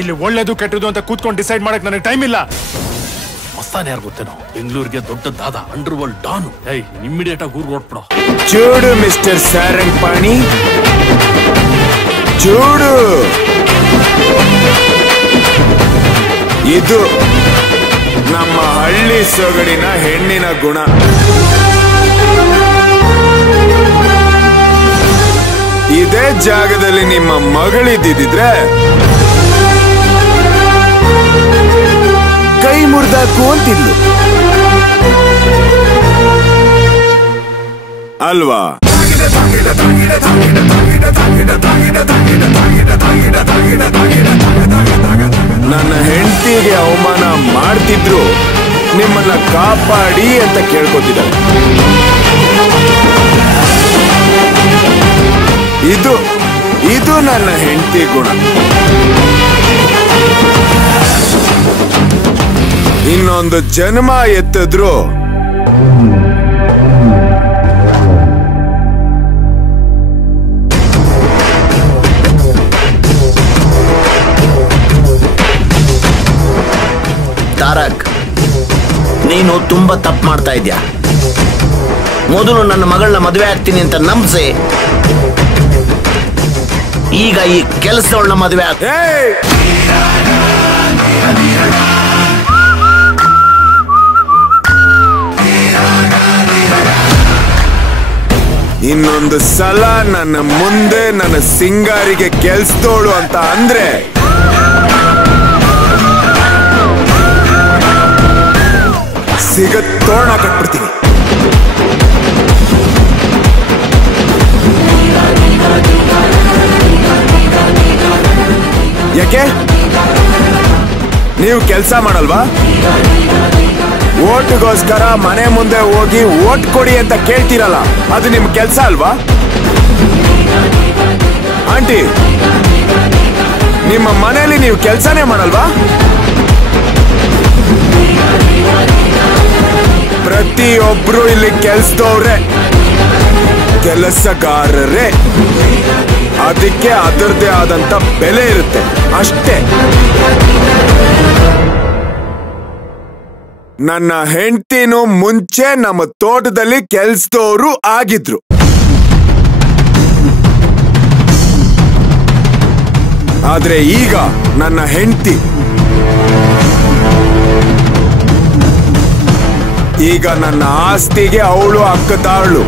ಇಲ್ಲಿ ಒಳ್ಳೇದು ಕೆಟ್ಟದು ಅಂತ ಕೂತ್ಕೊಂಡು ಡಿಸೈಡ್ ಮಾಡಕ್ ನನಗೆ ಟೈಮ್ ಇಲ್ಲ. ಮಸ್ತಾನ್ ಯಾರು ಗೊತ್ತೇನೋ, ಬೆಂಗಳೂರಿಗೆ ದೊಡ್ಡದಾದ ಅಂಡರ್ ವರ್ಲ್ಡ್ ಡಾನು. ಇಮ್ಮಿಡಿಯೇಟ್ ಆಗಿ ಊರ್ ಹೊರಟ್ಬಿಡು. చూడు ಮಿಸ್ಟರ್ ಸಾರಂಗ್ ಪಾಣಿ, చూడు, ಇದು ನಮ್ಮ ಹಳ್ಳಿ ಸೊಗಡಿನ ಹೆಣ್ಣಿನ ಗುಣ. ಇದೇ ಜಾಗದಲ್ಲಿ ನಿಮ್ಮ ಮಗಳಿದ್ದಿದ್ರೆ ಕೈ ಮುರಿದಾಕು ಅಂತಿದ್ಲು ಅಲ್ವಾ? ನನ್ನ ಹೆಂಡತಿಗೆ ಅವಮಾನ ಮಾಡ್ತಿದ್ರು ನಿಮ್ಮನ್ನ ಕಾಪಾಡಿ ಅಂತ ಕೇಳ್ಕೊತಿದ್ದಾರೆ. ಇದು ನನ್ನ ಹೆಂಡತಿ ಗುಣ. ಇನ್ನೊಂದು ಜನ್ಮ ಎತ್ತಿದ್ರು ತಾರಕ್, ನೀನು ತುಂಬಾ ತಪ್ಪು ಮಾಡ್ತಾ ಇದ್ಯಾ. ಮೊದಲು ನನ್ನ ಮಗಳನ್ನ ಮದುವೆ ಆಗ್ತೀನಿ ಅಂತ ನಂಬಿಸಿ, ಈಗ ಈ ಕೆಲಸದವಳನ್ನ ಮದುವೆ ಆಗ. ಇನ್ನೊಂದು ಸಲ ನನ್ನ ಮುಂದೆ ನನ್ನ ಸಿಂಗಾರಿಗೆ ಕೆಲ್ಸದೋಳು ಅಂತ ಅಂದ್ರೆ ಸಿಗತ್ತೋಣ ಕಟ್ಬಿಡ್ತೀನಿ. ಯಾಕೆ ನೀವು ಕೆಲಸ ಮಾಡಲ್ವಾ? ಓಟ್ಗೋಸ್ಕರ ಮನೆ ಮುಂದೆ ಹೋಗಿ ಓಟ್ ಕೊಡಿ ಅಂತ ಕೇಳ್ತೀರಲ್ಲ, ಅದು ನಿಮ್ ಕೆಲಸ ಅಲ್ವಾ? ಆಂಟಿ, ನಿಮ್ಮ ಮನೆಯಲ್ಲಿ ನೀವು ಕೆಲಸನೇ ಮಾಡಲ್ವಾ? ಪ್ರತಿಯೊಬ್ರು ಇಲ್ಲಿ ಕೆಲ್ಸದವ್ರೆ, ಕೆಲಸಗಾರರೇ. ಅದಕ್ಕೆ ಅದರದೇ ಆದಂತ ಬೆಲೆ ಇರುತ್ತೆ ಅಷ್ಟೇ. ನನ್ನ ಹೆಂಡತಿನೂ ಮುಂಚೆ ನಮ್ಮ ತೋಟದಲ್ಲಿ ಕೆಲ್ಸದವರು ಆಗಿದ್ರು. ಆದ್ರೆ ಈಗ ನನ್ನ ಹೆಂಡತಿ ಈಗ ನನ್ನ ಆಸ್ತಿಗೆ ಅವಳು ಹಕ್ಕದಾಳು.